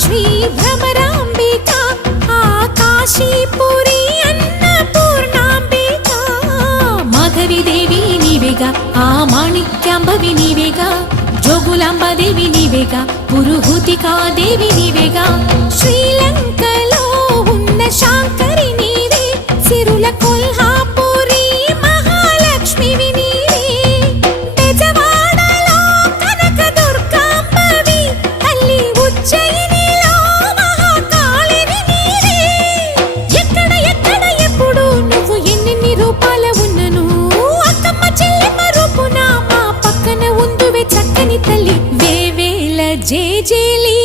శ్రీ భ్రమరాంబిక ఆకాశీపురి అన్నపూర్ణాంబిక మాధవిదేవి నీవేగా ఆ మాణిక్యాంబవి నీవేగా జోగులాంబాదేవి నీవేగా పురుహూతికాదేవి నీవేగా శ్రీలంకలో ఉన్న శాంకరి నీవే సిరుల కొల్హాపురి మహాలక్ష్మివి నీవే బెజవాడలో కనకదుర్గాంబవి తల్లి ఉజ్జయినిలో మహాకాళివి నీవే ఎక్కడ ఎక్కడ ఎప్పుడు నువ్వు ఎన్నెన్ని రూపాల ఉన్నను అక్కమ్మ చెల్లెమ్మ రూపున మా పక్కన ఉందువే చక్కని తల్లి వేవేల జేజేలి